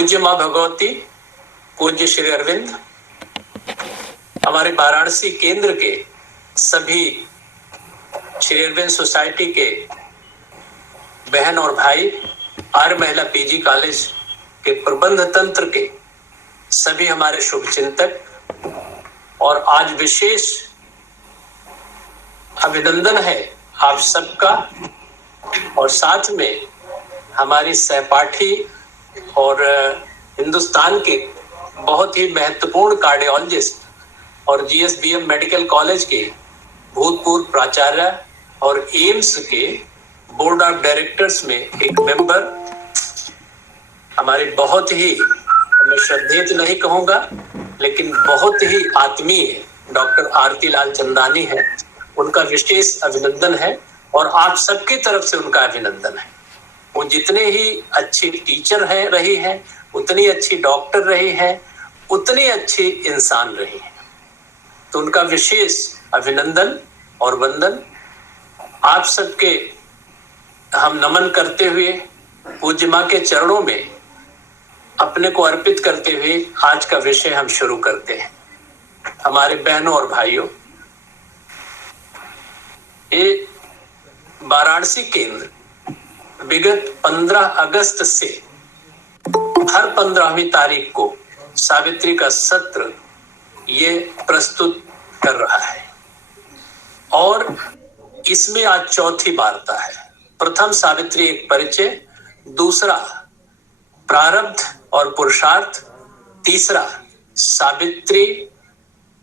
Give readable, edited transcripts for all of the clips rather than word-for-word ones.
पूज्य माँ भगवती, पूज्य श्री अरविंद, हमारे वाराणसी केंद्र के सभी श्री अरविंद सोसाइटी के बहन और भाई, आर्य महिला पीजी कॉलेज के प्रबंध तंत्र के सभी हमारे शुभचिंतक, और आज विशेष अभिनंदन है आप सबका, और साथ में हमारी सहपाठी और हिंदुस्तान के बहुत ही महत्वपूर्ण कार्डियोलॉजिस्ट और जीएसबीएम मेडिकल कॉलेज के भूतपूर्व प्राचार्य और एम्स के बोर्ड ऑफ डायरेक्टर्स में एक मेंबर, हमारे बहुत ही, मैं श्रद्धेय नहीं कहूंगा लेकिन बहुत ही आत्मीय डॉक्टर आरती लाल चंदानी है, उनका विशेष अभिनंदन है और आप सबकी तरफ से उनका अभिनंदन है। वो जितने ही अच्छी टीचर है रही है, उतनी अच्छी डॉक्टर रही है, उतनी अच्छी इंसान रही है, तो उनका विशेष अभिनंदन और वंदन। आप सबके हम नमन करते हुए पूज्य मां के चरणों में अपने को अर्पित करते हुए आज का विषय हम शुरू करते हैं। हमारे बहनों और भाइयों, ये वाराणसी केंद्र विगत 15 अगस्त से हर 15वीं तारीख को सावित्री का सत्र ये प्रस्तुत कर रहा है, और इसमें आज चौथी वार्ता है। प्रथम सावित्री एक परिचय, दूसरा प्रारब्ध और पुरुषार्थ, तीसरा सावित्री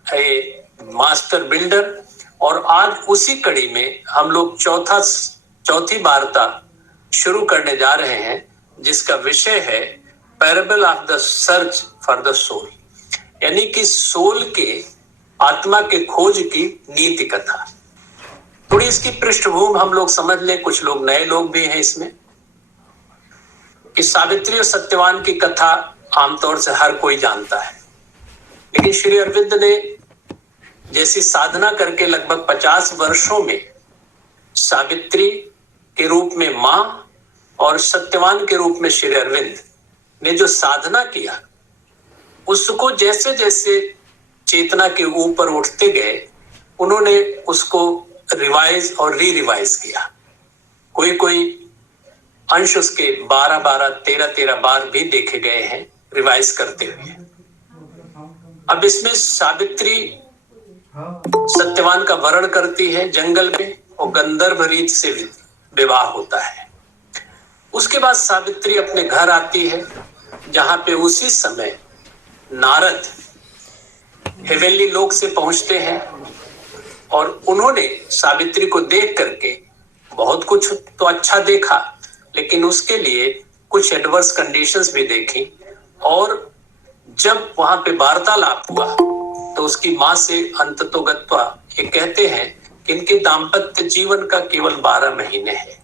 ए मास्टर बिल्डर, और आज उसी कड़ी में हम लोग चौथी वार्ता शुरू करने जा रहे हैं, जिसका विषय है parable of the search for the soul, यानी कि सोल के, आत्मा के खोज की नीति कथा। थोड़ी इसकी पृष्ठभूमि हम लोग समझ लें, कुछ लोग नए लोग भी हैं इसमें, कि सावित्री और सत्यवान की कथा आमतौर से हर कोई जानता है, लेकिन श्री अरविंद ने जैसी साधना करके लगभग 50 वर्षों में सावित्री के रूप में मां और सत्यवान के रूप में श्री अरविंद ने जो साधना किया, उसको जैसे जैसे चेतना के ऊपर उठते गए, उन्होंने उसको रिवाइज और री रिवाइज किया। कोई अंश उसके 12 13 बार भी देखे गए हैं रिवाइज करते हुए। अब इसमें सावित्री सत्यवान का वर्ण करती है जंगल में, और गंधर्व रीत से विवाह होता है। उसके बाद सावित्री अपने घर आती है, जहां पे उसी समय नारद हेवेली लोक से पहुंचते हैं, और उन्होंने सावित्री को देख करके बहुत कुछ तो अच्छा देखा, लेकिन उसके लिए कुछ एडवर्स कंडीशंस भी देखी, और जब वहां पे वार्तालाप हुआ तो उसकी मां से अंततोगत्वा ये कहते हैं कि इनके दाम्पत्य जीवन का केवल 12 महीने है,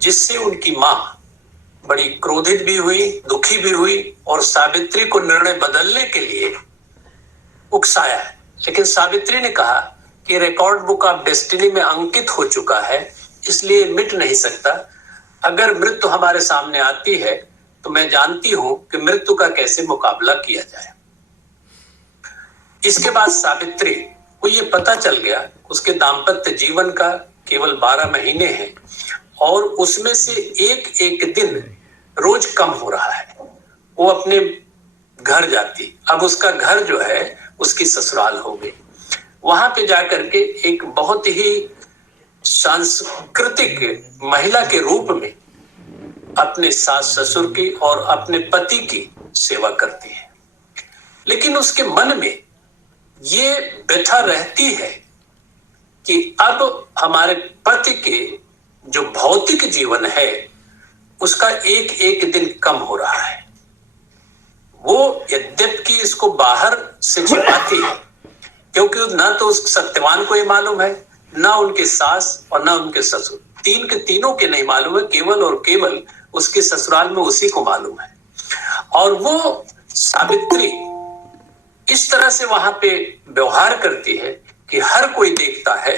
जिससे उनकी मां बड़ी क्रोधित भी हुई, दुखी भी हुई, और सावित्री को निर्णय बदलने के लिए उकसाया। लेकिन सावित्री ने कहा कि रिकॉर्ड बुक ऑफ डेस्टिनी में अंकित हो चुका है, इसलिए मिट नहीं सकता। अगर मृत्यु हमारे सामने आती है तो मैं जानती हूं कि मृत्यु का कैसे मुकाबला किया जाए। इसके बाद सावित्री को ये पता चल गया उसके दाम्पत्य जीवन का केवल 12 महीने हैं, और उसमें से एक एक दिन रोज कम हो रहा है। वो अपने घर जाती, अब उसका घर जो है उसकी ससुराल हो गई। वहां पे जाकर के एक बहुत ही सांस्कृतिक महिला के रूप में अपने सास ससुर की और अपने पति की सेवा करती है, लेकिन उसके मन में ये व्यथा रहती है कि अब हमारे पति के जो भौतिक जीवन है उसका एक एक दिन कम हो रहा है। वो यद्यपि इसको बाहर से छिपाती है, क्योंकि ना तो उस सत्यवान को ये मालूम है, ना उनके सास और ना उनके ससुर, तीन के तीनों के नहीं मालूम है, केवल और केवल उसके ससुराल में उसी को मालूम है। और वो सावित्री इस तरह से वहां पे व्यवहार करती है कि हर कोई देखता है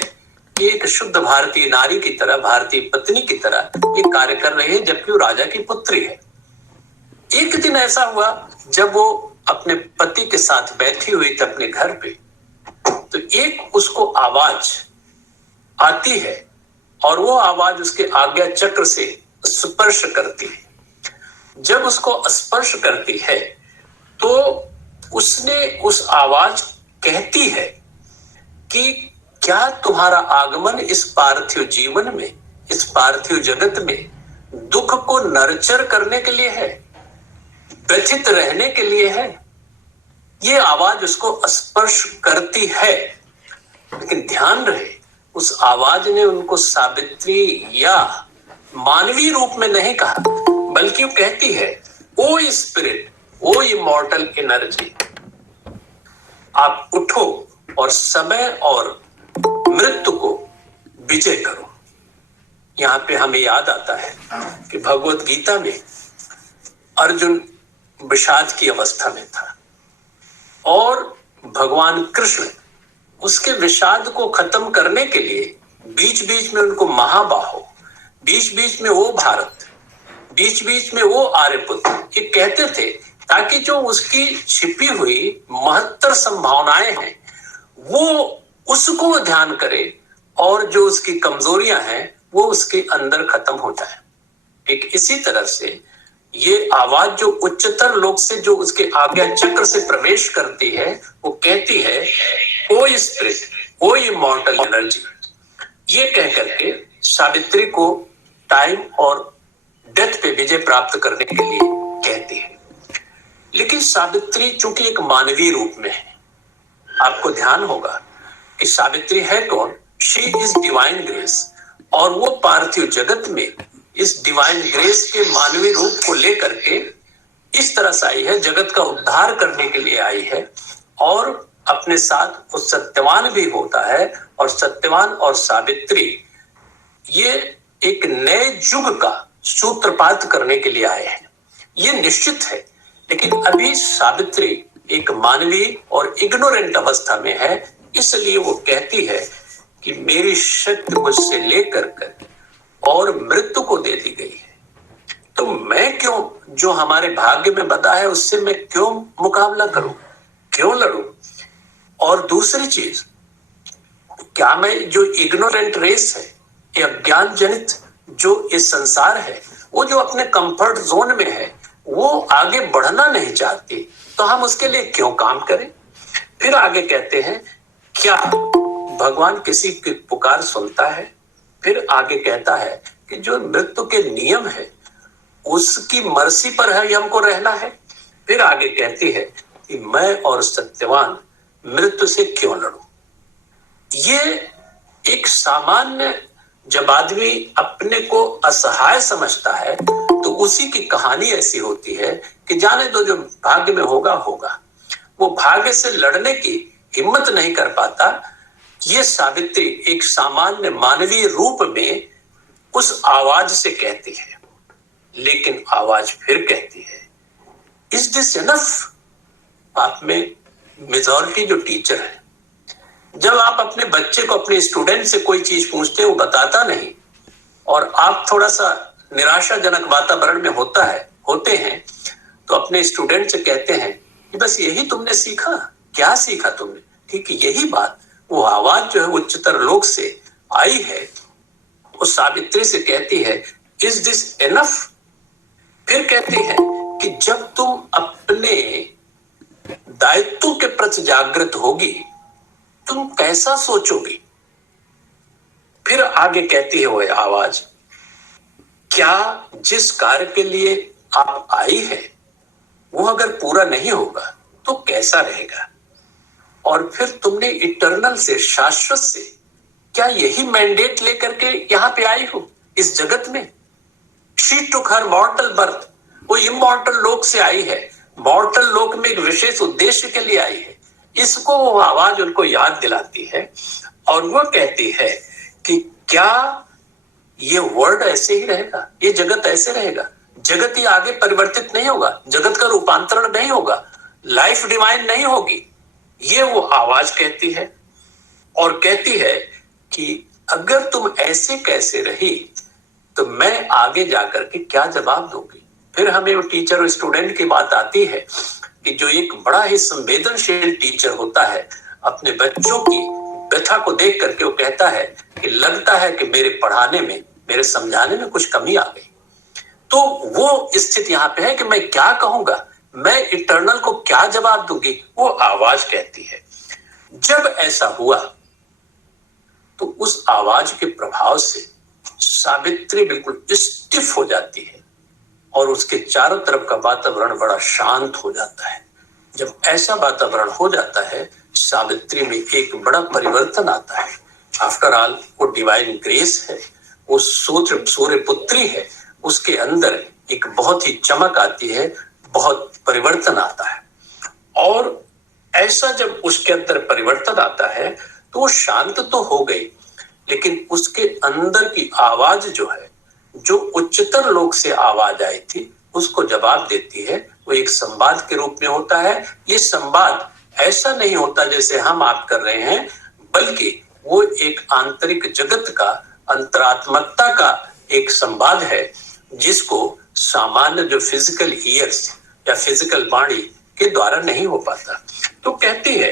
कि एक शुद्ध भारतीय नारी की तरह, भारतीय पत्नी की तरह ये कार्य कर रही है, जबकि वो राजा की पुत्री है। एक दिन ऐसा हुआ जब वो अपने पति के साथ बैठी हुई थी अपने घर पे, तो एक उसको आवाज आती है और वो आवाज उसके आज्ञा चक्र से स्पर्श करती है। जब उसको स्पर्श करती है तो उसने उस आवाज कहती है कि क्या तुम्हारा आगमन इस पार्थिव जीवन में, इस पार्थिव जगत में दुख को नर्चर करने के लिए है, व्यथित रहने के लिए है? ये आवाज उसको स्पर्श करती है। लेकिन ध्यान रहे, उस आवाज ने उनको सावित्री या मानवीय रूप में नहीं कहा, बल्कि वो कहती है, ओ स्पिरिट, ओ इमॉर्टल एनर्जी, आप उठो और समय और मृत्यु को विजय करो। यहां पे हमें याद आता है कि भगवत गीता में अर्जुन विषाद की अवस्था में था और भगवान कृष्ण उसके विषाद को खत्म करने के लिए बीच बीच में उनको महाबाहो, बीच बीच में वो भारत, बीच बीच में वो आर्यपुत्र, ये कहते थे ताकि जो उसकी छिपी हुई महत्तर संभावनाएं हैं वो उसको ध्यान करे और जो उसकी कमजोरियां हैं वो उसके अंदर खत्म हो जाए। एक इसी तरह से ये आवाज जो उच्चतर लोक से जो उसके आज्ञा चक्र से प्रवेश करती है, वो कहती है, ओ स्पिरिट, ओ इमॉर्टल एनर्जी, ये कह करके सावित्री को टाइम और डेथ पे विजय प्राप्त करने के लिए कहती है। लेकिन सावित्री चूंकि एक मानवीय रूप में है, आपको ध्यान होगा कि सावित्री है कौन? शी इज डिवाइन ग्रेस, और वो पार्थिव जगत में इस डिवाइन ग्रेस के मानवीय रूप को लेकर के इस तरह से आई है, जगत का उद्धार करने के लिए आई है। और अपने साथ वो सत्यवान भी होता है, और सत्यवान और सावित्री ये एक नए युग का सूत्रपात करने के लिए आए हैं, ये निश्चित है। लेकिन अभी सावित्री एक मानवीय और इग्नोरेंट अवस्था में है, इसलिए वो कहती है कि मेरी शक्ति मुझसे लेकर कर और मृत्यु को दे दी गई है, तो मैं क्यों, जो हमारे भाग्य में बता है उससे मैं क्यों मुकाबला करूं, क्यों लड़ूं? और दूसरी चीज, क्या मैं जो इग्नोरेंट रेस है, ये अज्ञान जनित जो इस संसार है, वो जो अपने कंफर्ट जोन में है, वो आगे बढ़ना नहीं चाहती, तो हम उसके लिए क्यों काम करें? फिर आगे कहते हैं, क्या भगवान किसी की पुकार सुनता है? फिर आगे कहता है कि जो मृत्यु के नियम है उसकी मर्सी पर है हमको रहना है। फिर आगे कहती है कि मैं और सत्यवान मृत्यु से क्यों लड़ूं? ये एक सामान्य, जब आदमी अपने को असहाय समझता है तो उसी की कहानी ऐसी होती है कि जाने दो, जो भाग्य में होगा होगा, वो भाग्य से लड़ने की हिम्मत नहीं कर पाता। ये सावित्री एक सामान्य मानवीय रूप में उस आवाज से कहती है, लेकिन आवाज फिर कहती है, इज दिस इनफ? आप में मेजॉरिटी जो टीचर है, जब आप अपने बच्चे को, अपने स्टूडेंट से कोई चीज पूछते हैं, वो बताता नहीं, और आप थोड़ा सा निराशाजनक वातावरण में होते हैं, तो अपने स्टूडेंट से कहते हैं कि बस यही तुमने सीखा? क्या सीखा तुमने? क्योंकि यही बात, वो आवाज जो है उच्चतर लोक से आई है, वो सावित्री से कहती है, इज दिस इनफ? फिर कहती है कि जब तुम अपने दायित्व के प्रति जागृत होगी, तुम कैसा सोचोगी? फिर आगे कहती है वो आवाज, क्या जिस कार्य के लिए आप आई है वो अगर पूरा नहीं होगा तो कैसा रहेगा? और फिर तुमने इटर्नल से, शाश्वत से, क्या यही मैंडेट लेकर के यहां पे आई हो इस जगत में? शी टुक हर मॉर्टल बर्थ, वो इमॉर्टल लोक से आई है, मॉर्टल लोक में एक विशेष उद्देश्य के लिए आई है। इसको वो आवाज उनको याद दिलाती है, और वो कहती है कि क्या ये वर्ल्ड ऐसे ही रहेगा, ये जगत ऐसे रहेगा? जगत ही आगे परिवर्तित नहीं होगा, जगत का रूपांतरण नहीं होगा, लाइफ डिवाइन नहीं होगी? ये वो आवाज कहती है, और कहती है कि अगर तुम ऐसे कैसे रही तो मैं आगे जाकर के क्या जवाब दूंगी? फिर हमें वो टीचर और स्टूडेंट की बात आती है कि जो एक बड़ा ही संवेदनशील टीचर होता है, अपने बच्चों की व्यथा को देख करके वो कहता है कि लगता है कि मेरे पढ़ाने में, मेरे समझाने में कुछ कमी आ गई। तो वो स्थिति यहाँ पे है कि मैं क्या कहूंगा, मैं इटर्नल को क्या जवाब दूंगी, वो आवाज कहती है। जब ऐसा हुआ तो उस आवाज के प्रभाव से सावित्री बिल्कुल स्टिफ हो जाती है और उसके चारों तरफ का वातावरण बड़ा शांत हो जाता है। जब ऐसा वातावरण हो जाता है, सावित्री में एक बड़ा परिवर्तन आता है। आफ्टर ऑल वो डिवाइन ग्रेस है, वो सूर्य पुत्री है, उसके अंदर एक बहुत ही चमक आती है, बहुत परिवर्तन आता है। और ऐसा जब उसके अंदर परिवर्तन आता है तो वो शांत तो हो गई, लेकिन उसके अंदर की आवाज जो है, जो उच्चतर लोक से आवाज आई थी, उसको जवाब देती है। वो एक संवाद के रूप में होता है। ये संवाद ऐसा नहीं होता जैसे हम आप कर रहे हैं, बल्कि वो एक आंतरिक जगत का, अंतरात्मकता का एक संवाद है, जिसको सामान्य जो फिजिकल ईयर्स या फिजिकल वाणी के द्वारा नहीं हो पाता। तो कहती है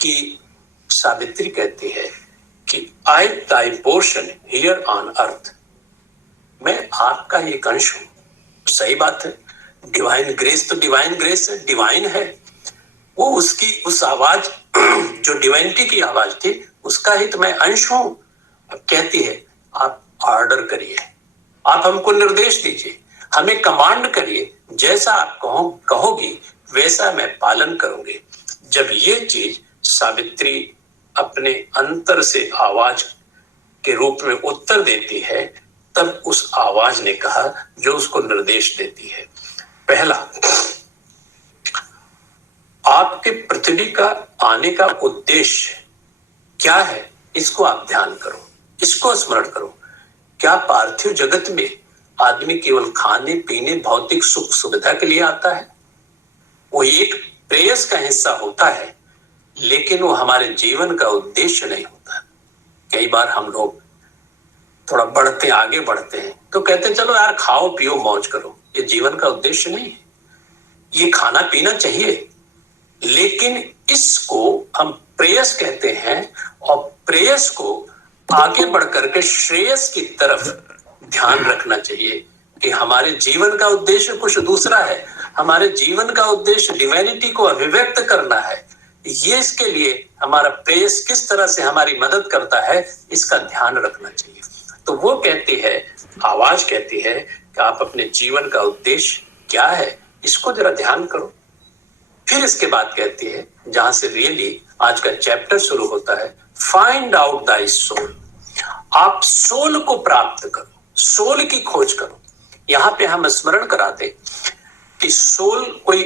कि सावित्री कहती है कि आई ताई पोर्शन हियर ऑन अर्थ, मैं आपका एक अंश हूं। सही बात है, डिवाइन ग्रेस तो डिवाइन ग्रेस है, डिवाइन है वो। उसकी उस आवाज जो डिवाइनिटी की आवाज थी, उसका ही तो मैं अंश हूं। अब कहती है आप ऑर्डर करिए, आप हमको निर्देश दीजिए, हमें कमांड करिए, जैसा आप कहोगी वैसा मैं पालन करूंगी। जब ये चीज सावित्री अपने अंतर से आवाज के रूप में उत्तर देती है, तब उस आवाज ने कहा जो उसको निर्देश देती है। पहला, आपके पृथ्वी का आने का उद्देश्य क्या है, इसको आप ध्यान करो, इसको स्मरण करो। क्या पार्थिव जगत में आदमी केवल खाने पीने भौतिक सुख सुविधा के लिए आता है? वो एक प्रेयस का हिस्सा होता है, लेकिन वो हमारे जीवन का उद्देश्य नहीं होता। कई बार हम लोग थोड़ा बढ़ते आगे बढ़ते हैं तो कहते हैं चलो यार खाओ पियो मौज करो, ये जीवन का उद्देश्य नहीं है। ये खाना पीना चाहिए, लेकिन इसको हम प्रेयस कहते हैं, और प्रेयस को आगे बढ़ करके श्रेयस की तरफ ध्यान रखना चाहिए कि हमारे जीवन का उद्देश्य कुछ दूसरा है। हमारे जीवन का उद्देश्य डिवाइनिटी को अभिव्यक्त करना है। ये इसके लिए हमारा प्रेयस किस तरह से हमारी मदद करता है, इसका ध्यान रखना चाहिए। तो वो कहती है, आवाज कहती है कि आप अपने जीवन का उद्देश्य क्या है, इसको जरा ध्यान करो। फिर इसके बाद कहती है, जहां से रियली आज का चैप्टर शुरू होता है, फाइंड आउट दाई सोल। आप सोल को प्राप्त करो, सोल की खोज करो। यहां पे हम स्मरण कराते कि सोल कोई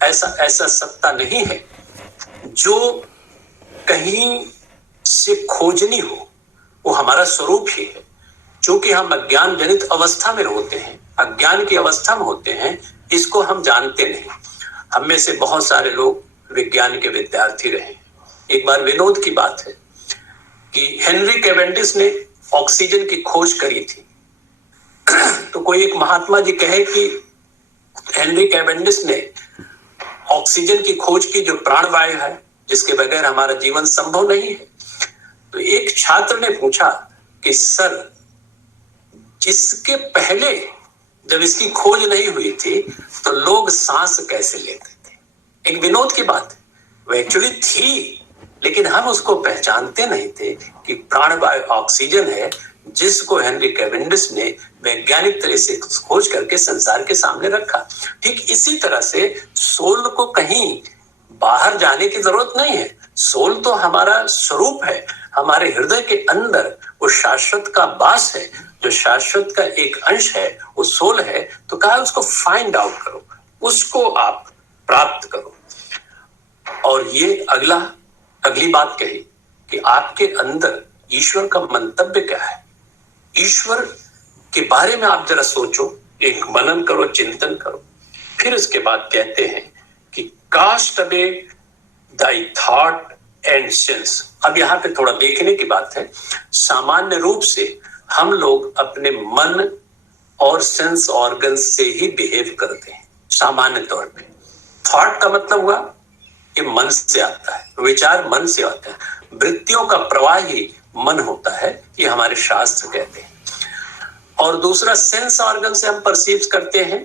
ऐसा सत्ता नहीं है जो कहीं से खोजनी हो, वो हमारा स्वरूप ही है। क्योंकि हम अज्ञान जनित अवस्था में होते हैं, अज्ञान की अवस्था में होते हैं, इसको हम जानते नहीं। हम में से बहुत सारे लोग विज्ञान के विद्यार्थी रहे। एक बार विनोद की बात है कि हेनरी कैवेंडिश ने ऑक्सीजन की खोज करी थी। तो कोई एक महात्मा जी कहे कि हेनरी कैवेंडिश ने ऑक्सीजन की खोज की, जो प्राणवायु है, जिसके बगैर हमारा जीवन संभव नहीं है। तो एक छात्र ने पूछा कि सर, जिसके पहले जब इसकी खोज नहीं हुई थी तो लोग सांस कैसे लेते थे? एक विनोद की बात है, वो एक्चुअली थी, लेकिन हम उसको पहचानते नहीं थे कि प्राणवायु ऑक्सीजन है, जिसको हेनरी कैवेंडिश ने वैज्ञानिक तरह से खोज करके संसार के सामने रखा। ठीक इसी तरह से सोल को कहीं बाहर जाने की जरूरत नहीं है। सोल तो हमारा स्वरूप है, हमारे हृदय के अंदर वो शाश्वत का वास है, जो शाश्वत का एक अंश है, वो सोल है। तो कहा उसको फाइंड आउट करो, उसको आप प्राप्त करो। और ये अगली बात कही कि आपके अंदर ईश्वर का मंतव्य क्या है, ईश्वर के बारे में आप जरा सोचो, एक मनन करो, चिंतन करो। फिर उसके बाद कहते हैं कि cast away thy thought and sense. अब यहाँ पे थोड़ा देखने की बात है। सामान्य रूप से हम लोग अपने मन और सेंस ऑर्गन्स से ही बिहेव करते हैं सामान्य तौर पे। थॉट का मतलब हुआ ये मन से आता है, विचार मन से आता है, वृत्तियों का प्रवाह ही मन होता है, ये हमारे शास्त्र कहते हैं। और दूसरा सेंस ऑर्गन से हम परसीव करते हैं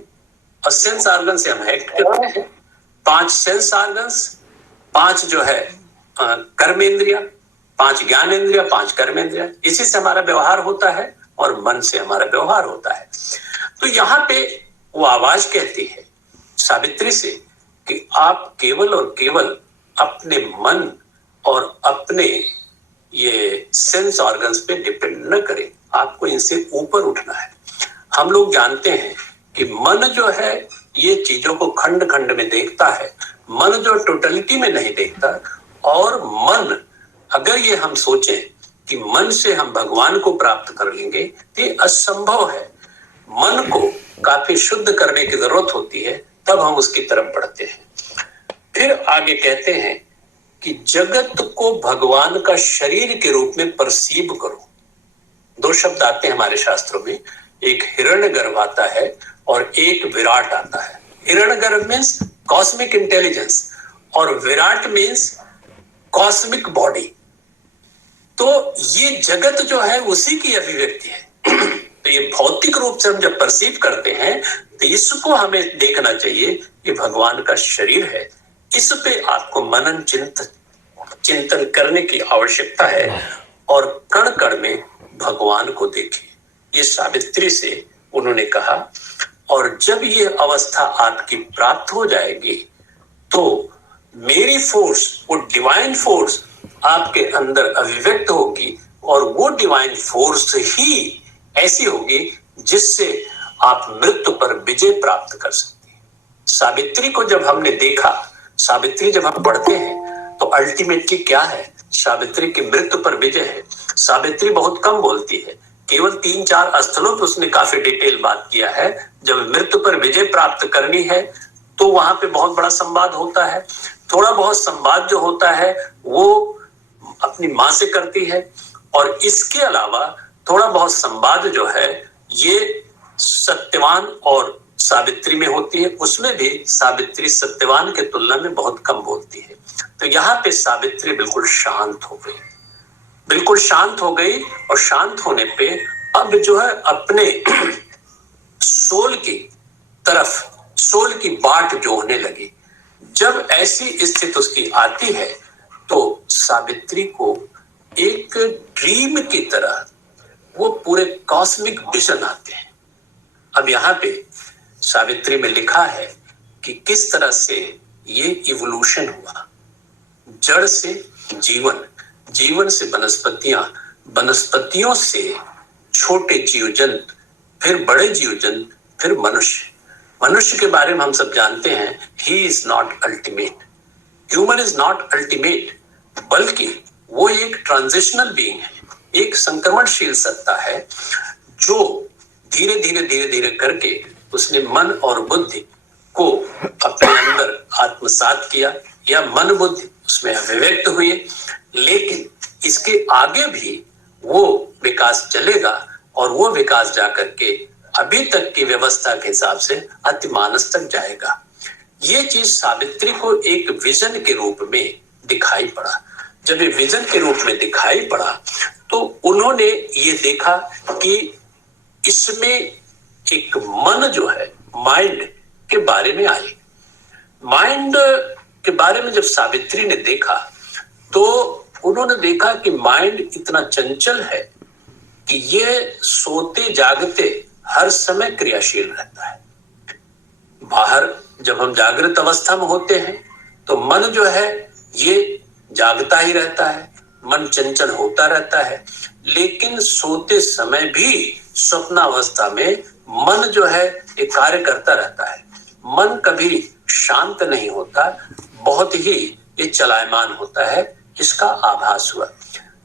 और सेंस ऑर्गन से हम एक्ट करते हैं। 5 सेंस ऑर्गन्स, 5 जो है कर्मेंद्रिया, 5 ज्ञानेंद्रिया, 5 कर्मेंद्रिया, इसी से हमारा व्यवहार होता है और मन से हमारा व्यवहार होता है। तो यहाँ पे वो आवाज कहती है सावित्री से कि आप केवल और केवल अपने मन और अपने ये सेंस ऑर्गन्स पे डिपेंड न करें, आपको इनसे ऊपर उठना है। हम लोग जानते हैं कि मन जो है ये चीजों को खंड खंड में देखता है, मन जो टोटलिटी में नहीं देखता। और मन अगर ये हम सोचें कि मन से हम भगवान को प्राप्त कर लेंगे तो ये असंभव है। मन को काफी शुद्ध करने की जरूरत होती है, तब हम उसकी तरफ बढ़ते हैं। फिर आगे कहते हैं कि जगत को भगवान का शरीर के रूप में परसीव करो। 2 शब्द आते हैं हमारे शास्त्रों में, एक हिरण्यगर्भ आता है और एक विराट आता है। हिरण्यगर्भ मीन्स कॉस्मिक इंटेलिजेंस और विराट मीन्स कॉस्मिक बॉडी। तो ये जगत जो है उसी की अभिव्यक्ति है। तो ये भौतिक रूप से हम जब परसीव करते हैं तो इसको हमें देखना चाहिए कि भगवान का शरीर है। इस पे आपको मनन चिंतन करने की आवश्यकता है और कण कण में भगवान को देखिए। ये सावित्री से उन्होंने कहा। और जब ये अवस्था आपकी प्राप्त हो जाएगी तो मेरी फोर्स, वो डिवाइन फोर्स आपके अंदर अभिव्यक्त होगी और वो डिवाइन फोर्स ही ऐसी होगी जिससे आप मृत्यु पर विजय प्राप्त कर सकते हैं। सावित्री को जब हमने देखा, सावित्री जब हम पढ़ते हैं तो अल्टीमेटली क्या है, सावित्री की मृत्यु पर विजय है। सावित्री बहुत कम बोलती है, केवल 3-4 स्थलों पर उसने काफी डिटेल बात किया है। जब मृत्यु पर विजय प्राप्त करनी है तो वहां पे बहुत बड़ा संवाद होता है। थोड़ा बहुत संवाद जो होता है वो अपनी मां से करती है और इसके अलावा थोड़ा बहुत संवाद जो है ये सत्यवान और सावित्री में होती है। उसमें भी सावित्री सत्यवान के तुलना में बहुत कम बोलती है। तो यहाँ पे सावित्री बिल्कुल शांत हो गई, बिल्कुल शांत हो गई। और शांत होने पे अब जो है अपने सोल की तरफ, सोल की बाट जोहने लगी। जब ऐसी स्थिति उसकी आती है तो सावित्री को एक ड्रीम की तरह वो पूरे कॉस्मिक विजन आते हैं। अब यहाँ पे सावित्री में लिखा है कि किस तरह से ये इवोल्यूशन हुआ, जड़ से जीवन, जीवन से वनस्पतियां, वनस्पतियों से छोटे जीव जंतु, फिर बड़े जीव जंतु, फिर मनुष्य। मनुष्य के बारे में हम सब जानते हैं, he is not ultimate, human is not ultimate, बल्कि वो एक ट्रांजिशनल बीइंग है, एक संक्रमणशील सत्ता है जो धीरे धीरे धीरे धीरे करके उसने मन और बुद्धि को अपने अंदर आत्मसात किया या मन बुद्धि उसमें अभिव्यक्त हुए। लेकिन इसके आगे भी वो विकास चलेगा और वो विकास जाकर के अभी तक की व्यवस्था के हिसाब से अतिमानस तक जाएगा। ये चीज सावित्री को एक विजन के रूप में दिखाई पड़ा। जब ये विजन के रूप में दिखाई पड़ा तो उन्होंने ये देखा कि इसमें एक मन जो है, माइंड के बारे में आई। माइंड के बारे में जब सावित्री ने देखा तो उन्होंने देखा कि माइंड इतना चंचल है कि ये सोते जागते हर समय क्रियाशील रहता है। बाहर जब हम जागृत अवस्था में होते हैं तो मन जो है ये जागता ही रहता है, मन चंचल होता रहता है। लेकिन सोते समय भी स्वप्नावस्था में मन जो है एक कार्य करता रहता है। मन कभी शांत नहीं होता, बहुत ही ये चलायमान होता है। इसका आभास हुआ।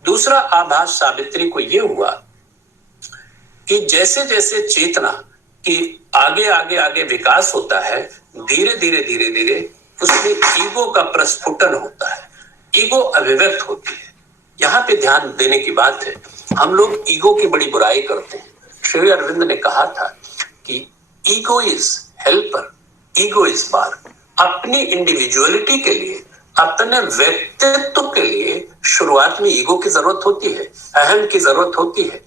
दूसरा आभास सावित्री को ये हुआ कि जैसे जैसे चेतना की आगे आगे आगे विकास होता है, धीरे धीरे धीरे धीरे उसमें ईगो का प्रस्फुटन होता है, ईगो अभिव्यक्त होती है। यहाँ पे ध्यान देने की बात है, हम लोग ईगो की बड़ी बुराई करते हैं। श्री अरविंद ने कहा था कि ego is helper, ego is bar. अपनी इंडिविजुअलिटी के लिए, अपने व्यक्तित्व के लिए शुरुआत में ईगो की जरूरत होती है, अहम की जरूरत होती है।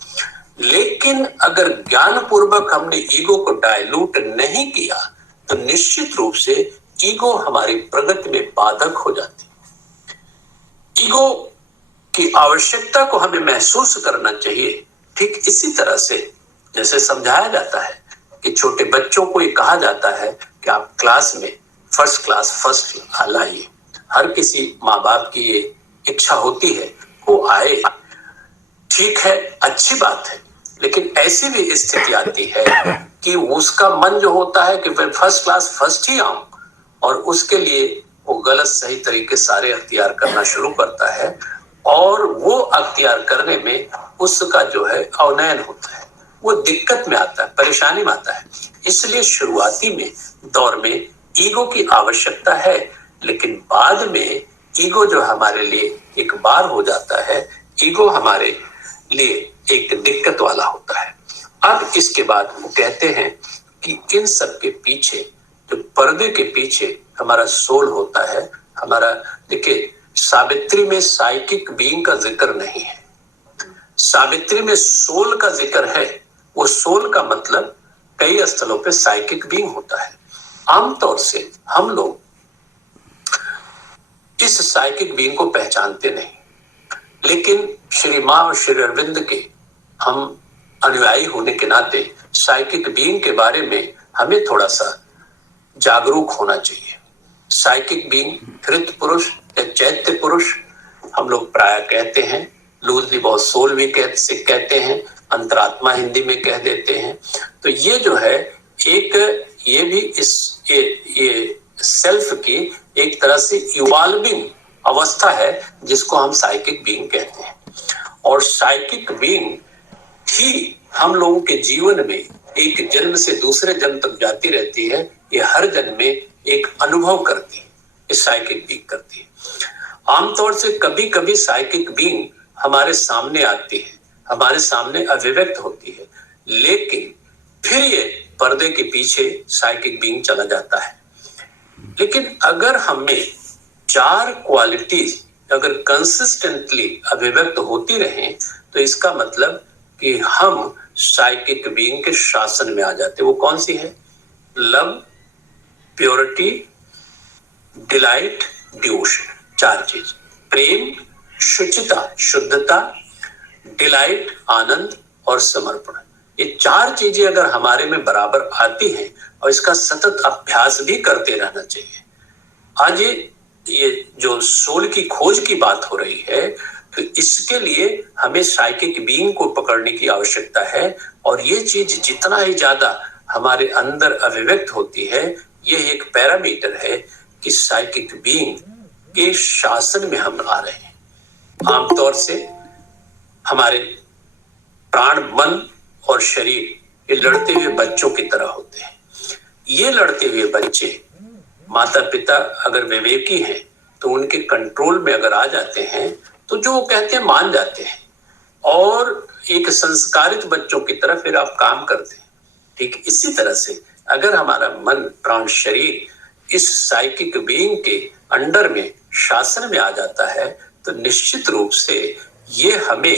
लेकिन अगर ज्ञान पूर्वक हमने ईगो को डायलूट नहीं किया तो निश्चित रूप से ईगो हमारी प्रगति में बाधक हो जाती है। ईगो की आवश्यकता को हमें महसूस करना चाहिए। ठीक इसी तरह से जैसे समझाया जाता है कि छोटे बच्चों को ये कहा जाता है कि आप क्लास में फर्स्ट क्लास फर्स्ट लाइए। हर किसी माँ बाप की ये इच्छा होती है वो आए, ठीक है, अच्छी बात है। लेकिन ऐसी भी स्थिति आती है कि उसका मन जो होता है कि मैं फर्स्ट क्लास फर्स्ट ही आऊं, और उसके लिए वो गलत सही तरीके सारे अख्तियार करना शुरू करता है, और वो अख्तियार करने में उसका जो है अवनयन होता है, वो दिक्कत में आता है, परेशानी में आता है। इसलिए शुरुआती में दौर में ईगो की आवश्यकता है, लेकिन बाद में ईगो जो हमारे लिए एक बार हो जाता है, ईगो हमारे लिए एक दिक्कत वाला होता है। अब इसके बाद वो कहते हैं कि इन सब के पीछे, जो पर्दे के पीछे हमारा सोल होता है, हमारा, देखिए सावित्री में साइकिक बीइंग का जिक्र नहीं है, सावित्री में सोल का जिक्र है। वो सोल का मतलब कई स्थलों पे साइकिक बीइंग होता है। आमतौर से हम लोग इस साइकिक बीइंग को पहचानते नहीं, लेकिन श्री मां और श्री अरविंद के हम अनुयायी होने के नाते साइकिक बीइंग के बारे में हमें थोड़ा सा जागरूक होना चाहिए। साइकिक बीइंग हृत पुरुष या चैत्य पुरुष हम लोग प्राय कहते हैं, लूजली बहुत सोल भी कहते हैं, अंतरात्मा हिंदी में कह देते हैं। तो ये जो है एक, ये भी ये सेल्फ की एक तरह से इवॉल्विंग अवस्था है जिसको हम साइकिक बीइंग कहते हैं। और साइकिक बीइंग ही हम लोगों के जीवन में एक जन्म से दूसरे जन्म तक जाती रहती है। ये हर जन्म में एक अनुभव करती है, इस साइकिक बीइंग करती है। आमतौर से कभी कभी साइकिक बीइंग हमारे सामने आती है, हमारे सामने अभिव्यक्त होती है, लेकिन फिर ये पर्दे के पीछे साइकिक बीइंग चला जाता है। लेकिन अगर हमें 4 क्वालिटीज अगर कंसिस्टेंटली अभिव्यक्त होती रहे तो इसका मतलब कि हम साइकिक बीइंग के शासन में आ जाते। वो कौन सी है? Love, purity, delight, devotion. 4 चीज, प्रेम, शुचिता, शुद्धता, डिलाइट, आनंद, और समर्पण। ये 4 चीजें अगर हमारे में बराबर आती हैं और इसका सतत अभ्यास भी करते रहना चाहिए। आज ये जो सोल की खोज की बात हो रही है, तो इसके लिए हमें साइकिक बीइंग को पकड़ने की आवश्यकता है। और ये चीज जितना ही ज्यादा हमारे अंदर अभिव्यक्त होती है, ये एक पैरामीटर है कि साइकिक बीइंग के शासन में हम आ रहे हैं। आमतौर से हमारे प्राण, मन और शरीर ये लड़ते हुए बच्चों की तरह होते हैं। ये लड़ते हुए बच्चे, माता पिता अगर विवेकी हैं तो उनके कंट्रोल में अगर आ जाते हैं तो जो वो कहते हैं मान जाते हैं, और एक संस्कारित बच्चों की तरह फिर आप काम करते हैं। ठीक इसी तरह से अगर हमारा मन, प्राण, शरीर इस साइकिक बीइंग के अंडर में, शासन में आ जाता है, तो निश्चित रूप से ये हमें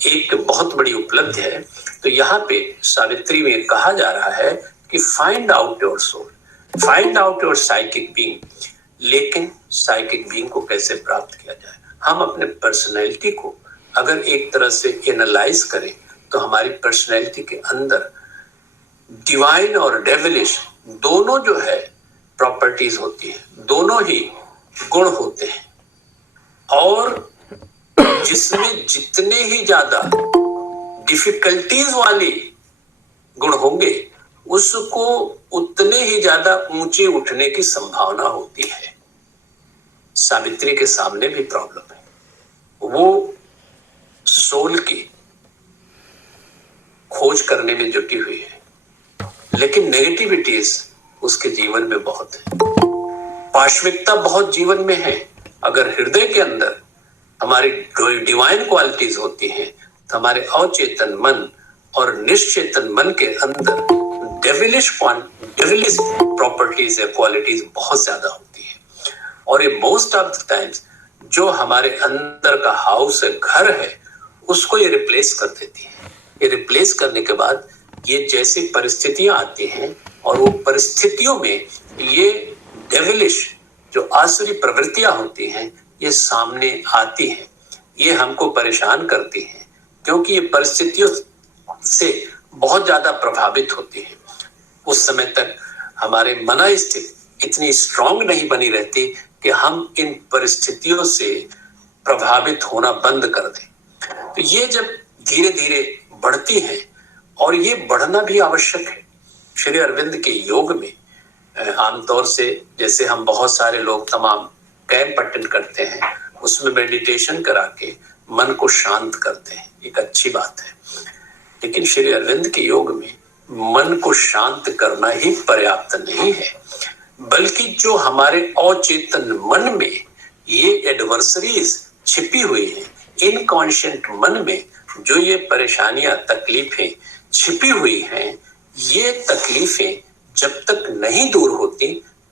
एक बहुत बड़ी उपलब्धि है। तो यहाँ पे सावित्री में कहा जा रहा है कि find out your soul, find out your psychic being. लेकिन साइकिक बीइंग को कैसे प्राप्त किया जाए? हम अपने पर्सनैलिटी को अगर एक तरह से एनालाइज करें तो हमारी पर्सनैलिटी के अंदर डिवाइन और डेविलिश दोनों जो है प्रॉपर्टीज होती है, दोनों ही गुण होते हैं। और जिसमें जितने ही ज्यादा डिफिकल्टीज वाली गुण होंगे, उसको उतने ही ज्यादा ऊंचे उठने की संभावना होती है। सावित्री के सामने भी प्रॉब्लम है, वो सोल की खोज करने में जुटी हुई है, लेकिन नेगेटिविटीज उसके जीवन में बहुत है, पाश्विकता बहुत जीवन में है। अगर हृदय के अंदर हमारी डिवाइन क्वालिटीज होती हैं तो हमारे अवचेतन मन और निश्चेतन मन के अंदर डेविलिश प्रॉपर्टीज या क्वालिटीज बहुत ज्यादा होती है, और ये मोस्ट ऑफ द टाइम्स जो हमारे अंदर का हाउस है, घर है, उसको ये रिप्लेस कर देती है। ये रिप्लेस करने के बाद ये जैसी परिस्थितियां आती हैं और वो परिस्थितियों में ये डेविलिश जो आसुरी प्रवृत्तियां होती हैं ये सामने आती हैं, ये हमको परेशान करती हैं, क्योंकि ये परिस्थितियों से बहुत ज्यादा प्रभावित होती है। उस समय तक हमारे मन स्थिति इतनी स्ट्रांग नहीं बनी रहती कि हम इन परिस्थितियों से प्रभावित होना बंद कर दें। तो ये जब धीरे धीरे बढ़ती है, और ये बढ़ना भी आवश्यक है। श्री अरविंद के योग में आमतौर से जैसे हम बहुत सारे लोग तमाम कैंप अटेंड करते हैं, उसमें मेडिटेशन करा के मन को शांत करते हैं, एक अच्छी बात है। लेकिन श्री अरविंद के योग में मन को शांत करना ही पर्याप्त नहीं है, बल्कि जो हमारे अचेतन मन में ये एडवर्सरीज छिपी हुई है, इनकॉन्शियंट मन में जो ये परेशानियां, तकलीफें छिपी हुई हैं, ये तकलीफें जब तक नहीं दूर होती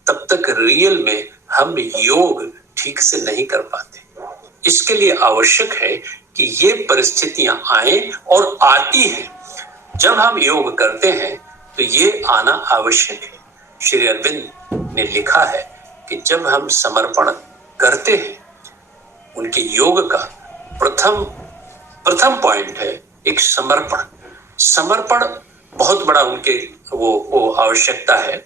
तब तक रियल में हम योग ठीक से नहीं कर पाते। इसके लिए आवश्यक है कि ये परिस्थितियां आए, और आती हैं। जब हम योग करते हैं तो ये आना आवश्यक है। श्री अरविंद ने लिखा है कि जब हम समर्पण करते हैं, उनके योग का प्रथम पॉइंट है एक समर्पण। समर्पण बहुत बड़ा उनके वो आवश्यकता है।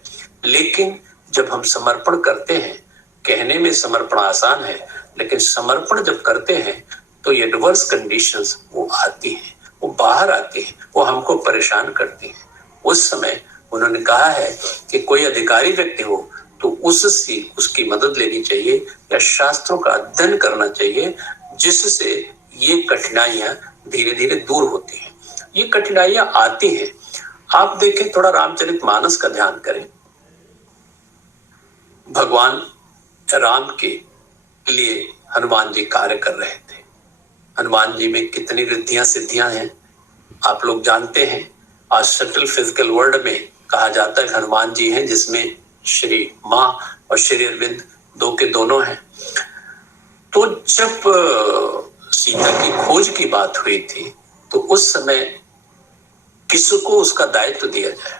लेकिन जब हम समर्पण करते हैं, कहने में समर्पण आसान है, लेकिन समर्पण जब करते हैं तो ये एडवर्स कंडीशंस वो आती हैं, वो बाहर आती हैं, वो हमको परेशान करती हैं। उस समय उन्होंने कहा है कि कोई अधिकारी व्यक्ति हो तो उससे उसकी मदद लेनी चाहिए या शास्त्रों का अध्ययन करना चाहिए, जिससे ये कठिनाइयां धीरे धीरे दूर होती हैं। ये कठिनाइयां आती हैं। आप देखें, थोड़ा रामचरितमानस का ध्यान करें। भगवान राम के लिए हनुमान जी कार्य कर रहे थे। हनुमान जी में कितनी रिद्धियां सिद्धियां हैं आप लोग जानते हैं। आज सटल फिजिकल वर्ल्ड में कहा जाता है कि हनुमान जी हैं जिसमें श्री मां और श्री अरविंद दो के दोनों हैं। तो जब सीता की खोज की बात हुई थी तो उस समय किसको उसका दायित्व दिया जाए,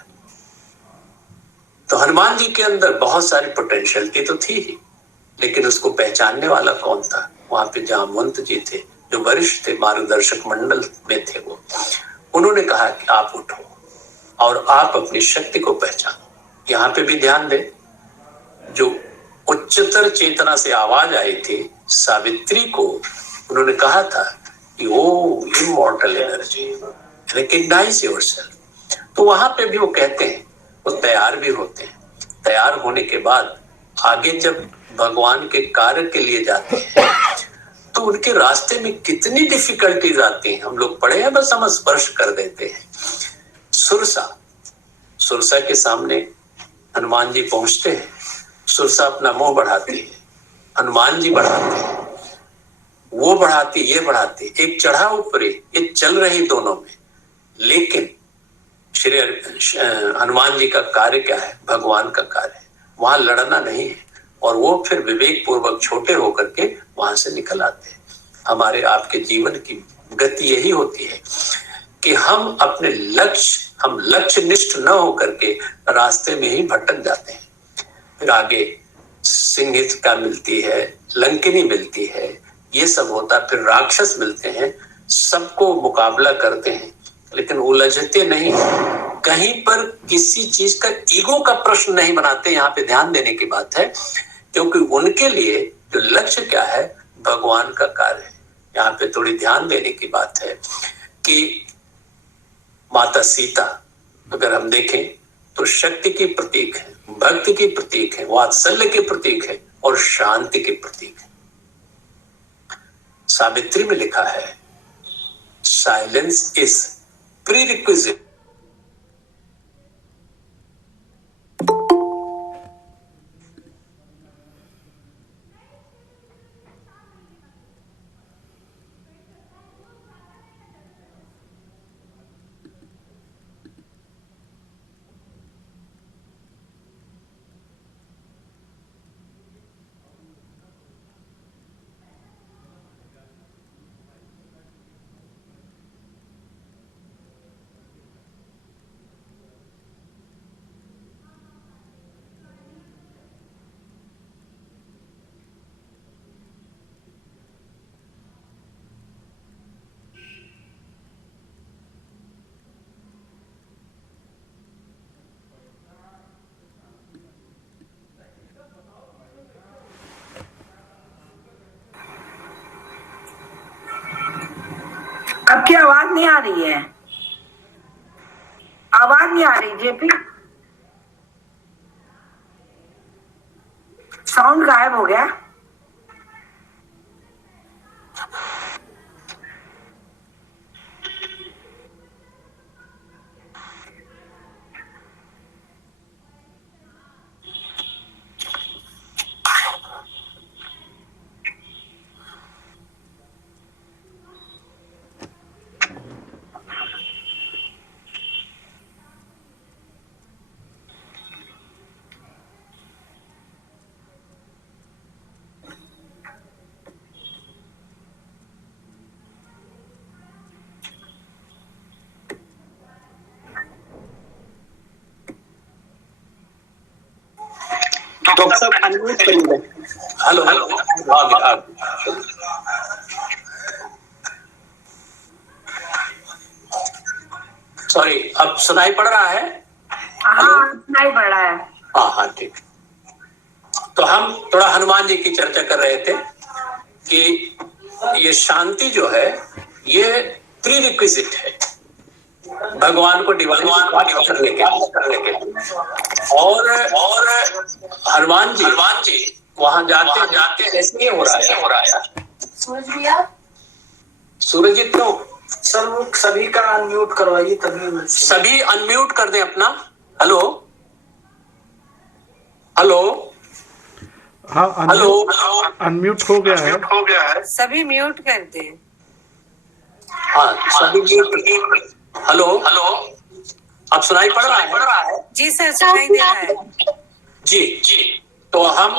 तो हनुमान जी के अंदर बहुत सारी पोटेंशियलिटी तो थी ही, लेकिन उसको पहचानने वाला कौन था? वहां पे जामवंत जी थे, जो वरिष्ठ थे, मार्गदर्शक मंडल में थे। वो उन्होंने कहा कि आप उठो और आप अपनी शक्ति को पहचानो। यहाँ पे भी ध्यान दें, जो उच्चतर चेतना से आवाज आई थी सावित्री को, उन्होंने कहा था कि ओ इमॉर्टल एनर्जी, रिकग्नाइज योरसेल्फ। तो वहां पे भी वो कहते हैं, वो तैयार भी होते हैं। तैयार होने के बाद आगे जब भगवान के कार्य के लिए जाते हैं तो उनके रास्ते में कितनी डिफिकल्टीज आती हैं। हम लोग पढ़े हैं, बस हम स्पर्श कर देते हैं। सुरसा के सामने हनुमान जी पहुंचते हैं। सुरसा अपना मुंह बढ़ाती है, हनुमान जी बढ़ाते हैं, वो बढ़ाती, ये बढ़ाती, एक चढ़ा ऊपरी, ये चल रही दोनों में। लेकिन श्री हनुमान जी का कार्य क्या है? भगवान का कार्य है, वहां लड़ना नहीं है। और वो फिर विवेक पूर्वक छोटे होकर के वहां से निकल आते हैं। हमारे आपके जीवन की गति यही होती है कि हम अपने हम लक्ष्य निष्ठ न होकर के रास्ते में ही भटक जाते हैं। फिर आगे सिंहित का मिलती है, लंकिनी मिलती है, ये सब होता है। फिर राक्षस मिलते हैं, सबको मुकाबला करते हैं, लेकिन उलझते नहीं। कहीं पर किसी चीज का ईगो का प्रश्न नहीं बनाते। यहाँ पे ध्यान देने की बात है, क्योंकि उनके लिए जो लक्ष्य क्या है? भगवान का कार्य है। यहाँ पे थोड़ी ध्यान देने की बात है कि माता सीता अगर हम देखें तो शक्ति की प्रतीक है, भक्ति की प्रतीक है, वात्सल्य के प्रतीक है और शांति के प्रतीक है। सावित्री में लिखा है साइलेंस इज प्रीरिक्विजिट आपकी आवाज नहीं आ रही है, आवाज नहीं आ रही जेपी, साउंड गायब हो गया। डॉक्टर साहब अनम्यूट करिए। हेलो हेलो, सॉरी, अब सुनाई पड़ रहा है? हाँ सुनाई पड़ रहा है। हाँ हाँ ठीक। तो हम थोड़ा हनुमान जी की चर्चा कर रहे थे कि ये शांति जो है ये प्री रिक्विजिट है भगवान को डिवाइन करने के और हनुमान जी वहां जाते ऐसे नहीं हो रहा है। सूरज जी क्यों सर सभी का अनम्यूट करवाइए, तभी सभी अनम्यूट कर दें अपना। हेलो हेलो हाँ, हेलो अनम्यूट हो गया है। सभी म्यूट कर दे। हाँ सभी म्यूट। हेलो हेलो, अब सुनाई पड़ रहा है? जी सर सुनाई दे रहा है। जी जी। तो हम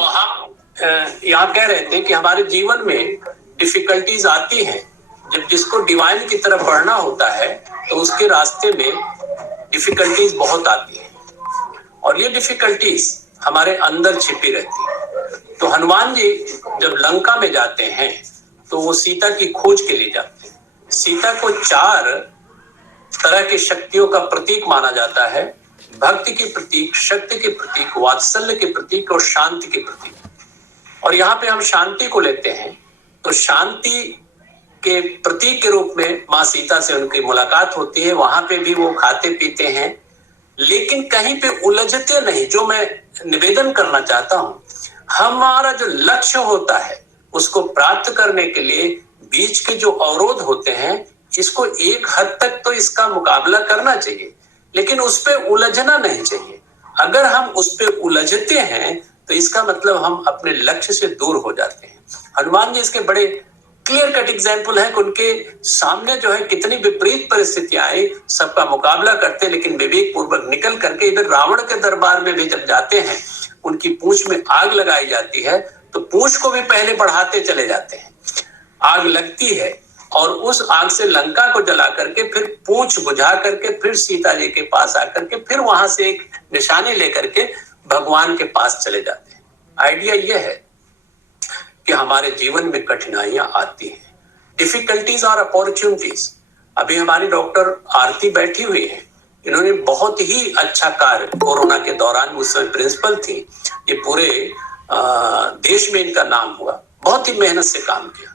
यहाँ कह रहे थे कि हमारे जीवन में डिफिकल्टीज आती हैं। जब जिसको डिवाइन की तरफ बढ़ना होता है तो उसके रास्ते में डिफिकल्टीज बहुत आती हैं और ये डिफिकल्टीज हमारे अंदर छिपी रहती है। तो हनुमान जी जब लंका में जाते हैं तो वो सीता की खोज के लिए जाते हैं। सीता को 4 तरह की शक्तियों का प्रतीक माना जाता है: भक्ति के प्रतीक, शक्ति के प्रतीक, वात्सल्य के प्रतीक और शांति के प्रतीक। और यहाँ पे हम शांति को लेते हैं तो शांति के प्रतीक के रूप में माँ सीता से उनकी मुलाकात होती है। वहां पे भी वो खाते पीते हैं लेकिन कहीं पे उलझते नहीं। जो मैं निवेदन करना चाहता हूं, हमारा जो लक्ष्य होता है उसको प्राप्त करने के लिए बीच के जो अवरोध होते हैं, इसको एक हद तक तो इसका मुकाबला करना चाहिए लेकिन उस पे उलझना नहीं चाहिए। अगर हम उस पे उलझते हैं तो इसका मतलब हम अपने लक्ष्य से दूर हो जाते हैं। हनुमान जी इसके बड़े क्लियर कट एग्जाम्पल है कि उनके सामने जो है कितनी विपरीत परिस्थितियां आई, सबका मुकाबला करते लेकिन विवेक पूर्वक निकल करके इधर रावण के दरबार में भी जब जाते हैं, उनकी पूंछ में आग लगाई जाती है तो पूंछ को भी पहले बढ़ाते चले जाते हैं। आग लगती है और उस आग से लंका को जला करके फिर पूंछ बुझा करके फिर सीता जी के पास आकर के फिर वहां से एक निशानी लेकर के भगवान के पास चले जाते हैं। आइडिया यह है कि हमारे जीवन में कठिनाइयां आती हैं, डिफिकल्टीज और अपॉर्चुनिटीज। अभी हमारी डॉक्टर आरती बैठी हुई है, इन्होंने बहुत ही अच्छा कार्य कोरोना के दौरान, उस समय प्रिंसिपल थी, ये पूरे देश में इनका नाम हुआ, बहुत ही मेहनत से काम किया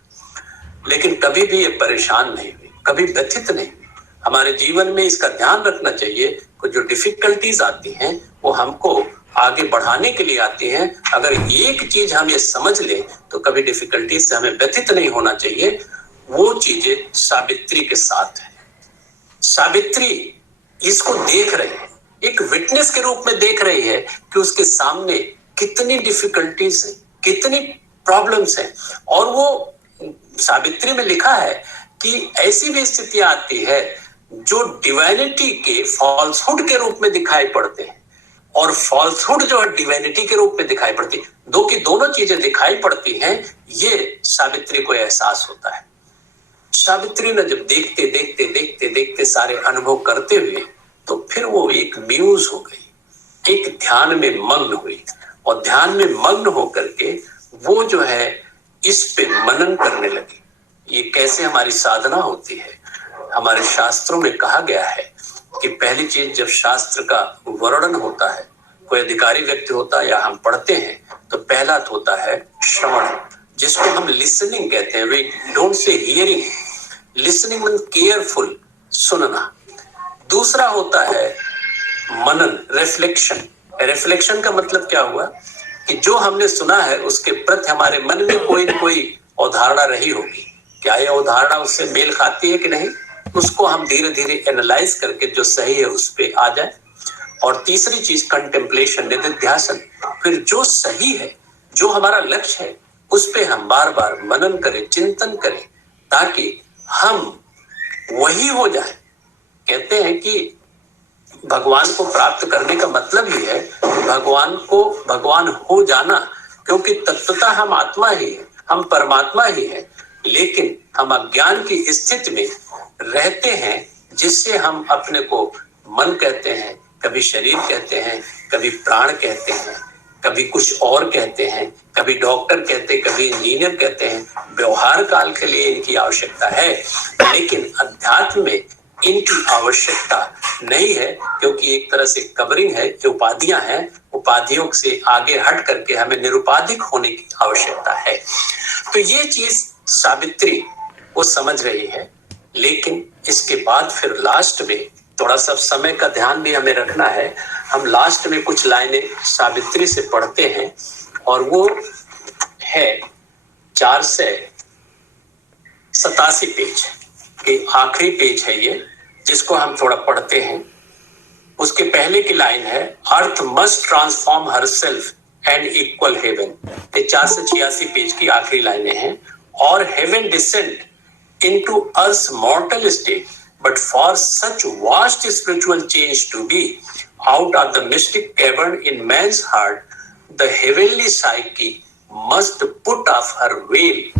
लेकिन कभी भी ये परेशान नहीं हुई, कभी व्यथित नहीं हुई। हमारे जीवन में इसका ध्यान रखना चाहिए कि जो डिफिकल्टीज आती हैं वो हमको आगे बढ़ाने के लिए आती हैं। अगर एक चीज हम ये समझ लें तो कभी डिफिकल्टीज से हमें व्यथित नहीं होना चाहिए। वो चीजें सावित्री के साथ है। सावित्री इसको देख रही है, एक विटनेस के रूप में देख रही है कि उसके सामने कितनी डिफिकल्टीज है, कितनी प्रॉब्लम्स हैं। और वो सावित्री में लिखा है कि ऐसी भी स्थितियां आती है जो डिवाइनिटी के फॉल्सहुड के रूप में दिखाई पड़ते हैं और फॉल्सहुड जो है डिवाइनिटी के रूप में दिखाई पड़ती है। दो की दोनों चीजें दिखाई पड़ती हैं, ये सावित्री को एहसास होता है। सावित्री ने जब देखते देखते देखते देखते सारे अनुभव करते हुए तो फिर वो एक म्यूज हो गई, एक ध्यान में मग्न हुई और ध्यान में मग्न होकर के वो जो है इस पे मनन करने लगी। ये कैसे हमारी साधना होती है। हमारे शास्त्रों में कहा गया है कि पहली चीज जब शास्त्र का वर्णन होता है, कोई अधिकारी व्यक्ति होता है या हम पढ़ते हैं तो पहला होता है श्रवण, जिसको हम लिसनिंग कहते हैं। We don't say hearing, listening mean careful, सुनना। दूसरा होता है मनन, रिफ्लेक्शन। रिफ्लेक्शन का मतलब क्या हुआ कि जो हमने सुना है उसके प्रति हमारे मन में कोई न कोई अवधारणा रही होगी, क्या यह अवधारणा उससे मेल खाती है कि नहीं, उसको हम धीरे धीरे एनालाइज करके जो सही है उस पे आ जाए। और तीसरी चीज कंटेम्पलेशन, निधिध्यासन। फिर जो सही है, जो हमारा लक्ष्य है, उस पे हम बार बार मनन करें, चिंतन करें, ताकि हम वही हो जाए। कहते हैं कि भगवान को प्राप्त करने का मतलब ही है भगवान हो जाना, क्योंकि तत्वतः हम आत्मा ही है, हम परमात्मा ही है, लेकिन हम अज्ञान की स्थिति में रहते हैं, जिससे हम अपने को मन कहते हैं, कभी शरीर कहते हैं, कभी प्राण कहते हैं, कभी कुछ और कहते हैं, कभी डॉक्टर कहते हैं, कभी इंजीनियर कहते हैं। व्यवहार काल के लिए इनकी आवश्यकता है, लेकिन अध्यात्म में इनकी आवश्यकता नहीं है, क्योंकि एक तरह से कवरिंग है, जो उपाधियां हैं, उपाधियों से आगे हट करके हमें निरुपाधिक होने की आवश्यकता है। तो ये चीज सावित्री वो समझ रही है, लेकिन इसके बाद फिर लास्ट में थोड़ा सा समय का ध्यान भी हमें रखना है। हम लास्ट में कुछ लाइनें सावित्री से पढ़ते हैं, और वो है 487 पेज के आखिरी पेज है ये, जिसको हम थोड़ा पढ़ते हैं। उसके पहले की लाइन है, earth must transform herself and equal heaven. ये 486 पेज की आखिरी लाइनें हैं। और heaven descend into earth's mortal state, but for such vast spiritual change to be out of the mystic cavern in man's heart, the heavenly psyche must put off her veil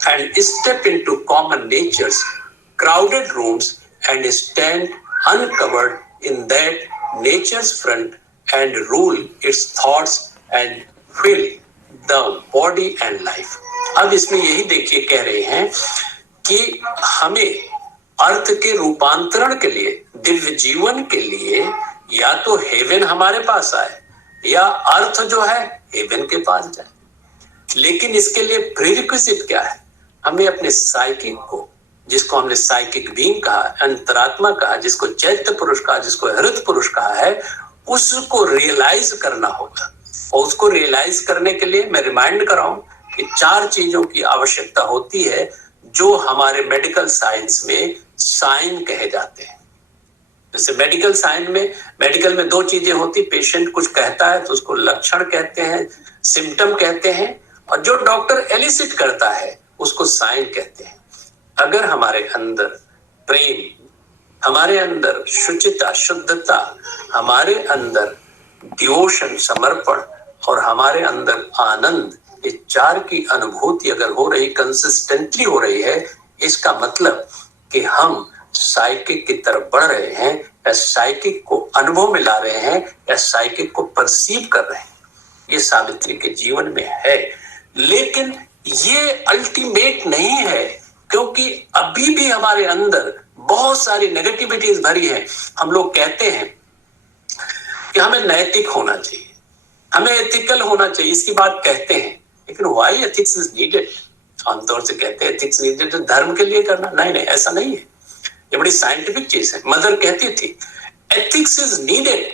and step into common nature's crowded rooms and stand uncovered in that nature's front and rule its thoughts and fill the body and life. अब इसमें यही देखिए कह रहे हैं कि हमें अर्थ के रूपांतरण के लिए, दिव्य जीवन के लिए, या तो हेवन हमारे पास आए या अर्थ जो है हेवन के पास जाए। लेकिन इसके लिए प्रीरिक्विजिट क्या है? हमें अपने साइकिक को, जिसको हमने साइकिक बीइंग कहा, अंतरात्मा कहा, जिसको चैत्य पुरुष कहा, जिसको हृदय पुरुष कहा है, उसको रियलाइज करना होगा। और उसको रियलाइज करने के लिए मैं रिमाइंड कराऊं कि 4 चीजों की आवश्यकता होती है, जो हमारे मेडिकल साइंस में साइन कहे जाते हैं। जैसे मेडिकल में 2 चीजें होती, पेशेंट कुछ कहता है तो उसको लक्षण कहते हैं, सिम्टम कहते हैं, और जो डॉक्टर एलिसिट करता है उसको साइन कहते हैं। अगर हमारे अंदर प्रेम, हमारे अंदर शुचिता, शुद्धता, हमारे अंदर डिवोशन, समर्पण, और हमारे अंदर आनंद, ये 4 की अनुभूति अगर हो रही, कंसिस्टेंटली हो रही है, इसका मतलब कि हम साइकिक की तरफ बढ़ रहे हैं, या साइकिक को अनुभव में ला रहे हैं, या साइकिक को परसीव कर रहे हैं। ये सावित्री के जीवन में है, लेकिन ये अल्टीमेट नहीं है, क्योंकि अभी भी हमारे अंदर बहुत सारी नेगेटिविटीज भरी है। हम लोग कहते हैं कि हमें नैतिक होना चाहिए, हमें एथिकल होना चाहिए, इसकी बात कहते हैं, लेकिन व्हाई एथिक्स इज नीडेड? आमतौर से कहते हैं एथिक्स नीडेड धर्म के लिए करना। नहीं, ऐसा नहीं है, ये बड़ी साइंटिफिक चीज है। मदर कहती थी ethics is needed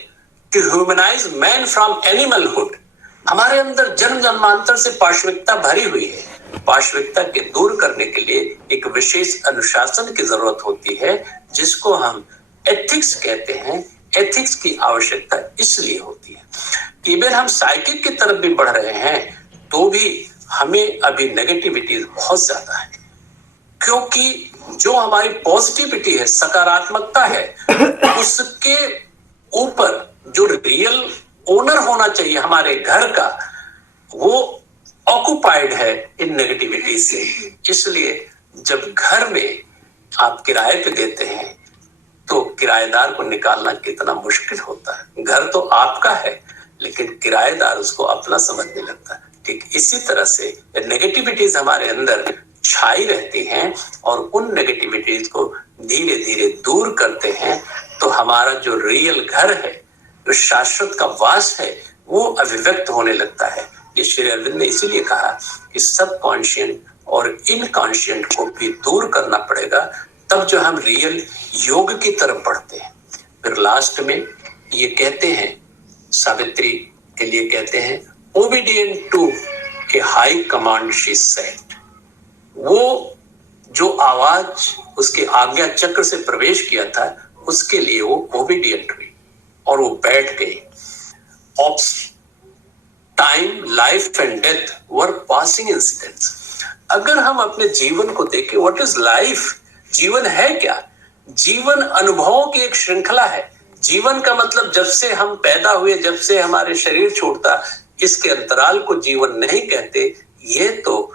to humanize man from animalhood. हमारे अंदर जन्म जन्मांतर से पाशविकता भरी हुई है। पाशविकता के दूर करने के लिए एक विशेष अनुशासन की जरूरत होती है, जिसको हम एथिक्स कहते हैं। एथिक्स की आवश्यकता इसलिए होती है कि इवन हम साइकिक की तरफ भी बढ़ रहे हैं, तो भी हमें अभी नेगेटिविटी बहुत ज्यादा है, क्योंकि जो हमारी पॉजिटिविटी है, सकारात्मकता है, उसके ऊपर जो रियल ओनर होना चाहिए हमारे घर का, वो ऑक्युपाइड है इन नेगेटिविटी से। इसलिए जब घर में आप किराए पे देते हैं तो किराएदार को निकालना कितना मुश्किल होता है। घर तो आपका है, लेकिन किराएदार उसको अपना समझने लगता है। ठीक इसी तरह से नेगेटिविटीज हमारे अंदर छाई रहती हैं, और उन नेगेटिविटीज को धीरे धीरे दूर करते हैं, तो हमारा जो रियल घर है, जो शाश्वत का वास है, वो अभिव्यक्त होने लगता है। ये श्री अरविंद ने इसीलिए कहा कि सबकॉन्शियस और इनकॉन्शियंट को भी दूर करना पड़ेगा, तब जो हम रियल योग की तरफ बढ़ते हैं। फिर लास्ट में ये कहते हैं, सावित्री के लिए कहते हैं, obedient to a high command she said. वो जो आवाज उसके आज्ञा चक्र से प्रवेश किया था, उसके लिए वो ओबीडिएंट हुई और वो बैठ गई। Time, life and death were passing incidents. अगर हम अपने जीवन को देखें, व्हाट इज लाइफ? जीवन है क्या? जीवन अनुभवों की एक श्रृंखला है। जीवन का मतलब जब से हम पैदा हुए, जब से हमारे शरीर छूटता, इसके अंतराल को जीवन नहीं कहते। ये तो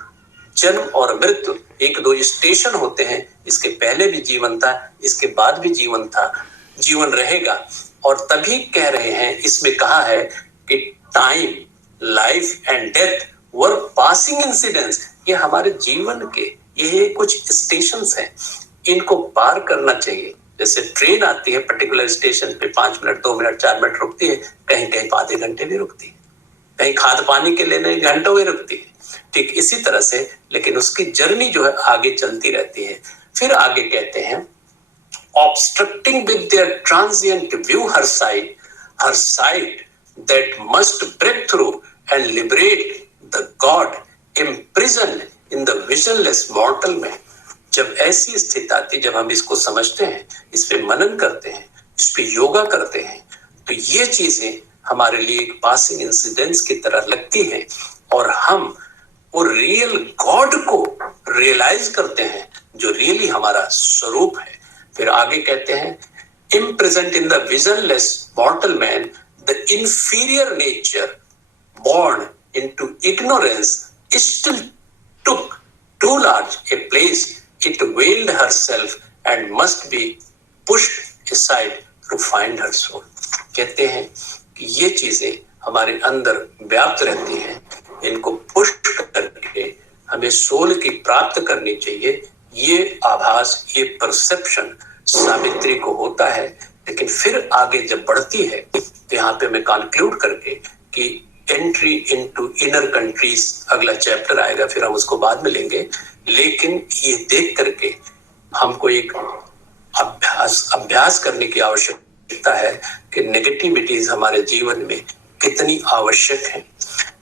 जन्म और मृत्यु एक दो स्टेशन होते हैं। इसके पहले भी जीवन था, इसके बाद भी जीवन था, जीवन रहेगा। और तभी कह रहे हैं, इसमें कहा है कि time, life and death were passing incidents. ये हमारे जीवन के ये कुछ स्टेशंस हैं, इनको पार करना चाहिए। जैसे ट्रेन आती है, पर्टिकुलर स्टेशन पे 5 मिनट, 2 मिनट, 4 मिनट रुकती है, कहीं कहीं आधे घंटे भी रुकती है, कहीं खाद पानी के लिए घंटों में रुकती है। ठीक इसी तरह से, लेकिन उसकी जर्नी जो है आगे चलती रहती है। फिर आगे कहते हैं, obstructing with their transient view her sight that must break through and liberate the God imprisoned in the visionless mortal man। जब ऐसी स्थिति आती, जब हम इसको समझते हैं, इस पे मनन करते हैं, इस पे योगा करते हैं, तो ये चीजें हमारे लिए एक पासिंग इंसिडेंट्स की तरह लगती हैं और हम वो रियल गॉड को रियलाइज करते हैं, जो रियली हमारा स्वरूप है। फिर आगे कहते हैं, imprisoned in the visionless mortal man, the inferior nature born into ignorance still took too large a place. It veiled herself and must be pushed aside to find her soul। कहते हैं कि ये चीजें हमारे अंदर व्याप्त रहती हैं, इनको पुश करके हमें सोल की प्राप्त करनी चाहिए। ये आभास, ये परसेप्शन सावित्री को होता है। लेकिन फिर आगे जब बढ़ती है, तो यहाँ पे मैं कंक्लूड करके कि एंट्री इनटू इनर कंट्रीज, अगला चैप्टर आएगा, फिर हम उसको बाद में लेंगे। लेकिन ये देख करके हमको एक अभ्यास करने की आवश्यकता है कि नेगेटिविटीज हमारे जीवन में कितनी आवश्यक है,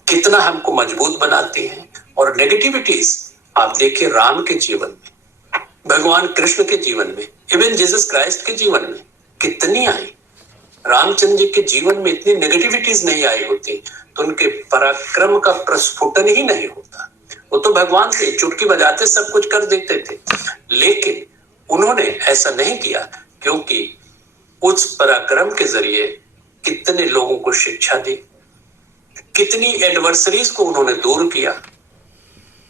कितना हमको मजबूत बनाती हैं। और नेगेटिविटीज आप देखिए राम के जीवन में, भगवान कृष्ण के जीवन में, इवन जीसस क्राइस्ट के जीवन में कितनी आई। रामचंद्र जी के जीवन में इतनी नेगेटिविटीज नहीं आई होती तो उनके पराक्रम का प्रस्फुटन ही नहीं होता। वो तो भगवान थे, चुटकी बजाते सब कुछ कर देते थे, लेकिन उन्होंने ऐसा नहीं किया, क्योंकि उस पराक्रम के जरिए कितने लोगों को शिक्षा दी, कितनी एडवर्सरीज को उन्होंने दूर किया।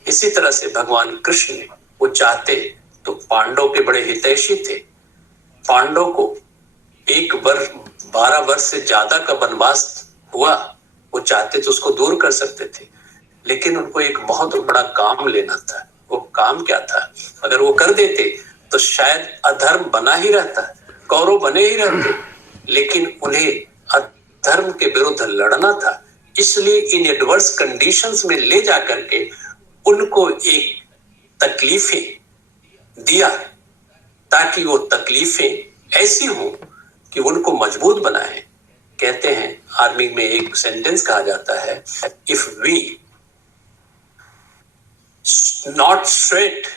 इसी तरह से भगवान कृष्ण ने, वो चाहते तो पांडव के बड़े हितैषी थे। पांडव को 1 वर्ष 12 वर्ष से ज्यादा का वनवास हुआ, वो चाहते तो उसको दूर कर सकते थे, लेकिन उनको एक बहुत बड़ा काम लेना था। वो काम क्या था? अगर वो कर देते तो शायद अधर्म बना ही रहता, कौरव बने ही रहते, लेकिन उन्हें अधर्म के विरुद्ध लड़ना था। इसलिए इन एडवर्स कंडीशंस में ले जाकर के उनको एक तकलीफें दिया, ताकि वो तकलीफें ऐसी हो कि उनको मजबूत बनाए। कहते हैं, आर्मी में एक सेंटेंस कहा जाता है, if we not sweat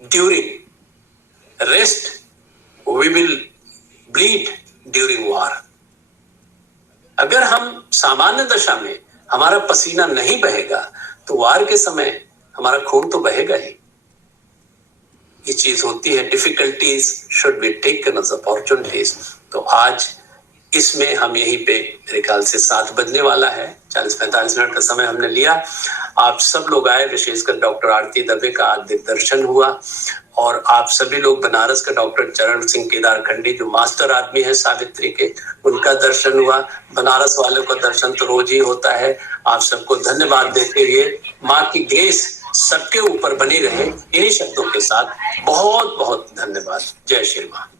during rest we will bleed during war. अगर हम सामान्य दशा में हमारा पसीना नहीं बहेगा तो वार के समय हमारा खून तो बहेगा ही। ये चीज होती है, difficulties should be taken as opportunities. तो आज इसमें हम यहीं पे, मेरे ख्याल से 7 बजने वाला है, 40-45 मिनट का समय हमने लिया। आप सब लोग आए, विशेषकर डॉक्टर आरती दवे का आज दर्शन हुआ, और आप सभी लोग बनारस का डॉक्टर चरण सिंह केदारखंडी, जो मास्टर आदमी है सावित्री के, उनका दर्शन हुआ। बनारस वालों का दर्शन तो रोज ही होता है। आप सबको धन्यवाद देते हुए, माँ की ग्रेस सबके ऊपर बनी रहे, इन्हीं शब्दों के साथ बहुत बहुत धन्यवाद। जय श्री माँ।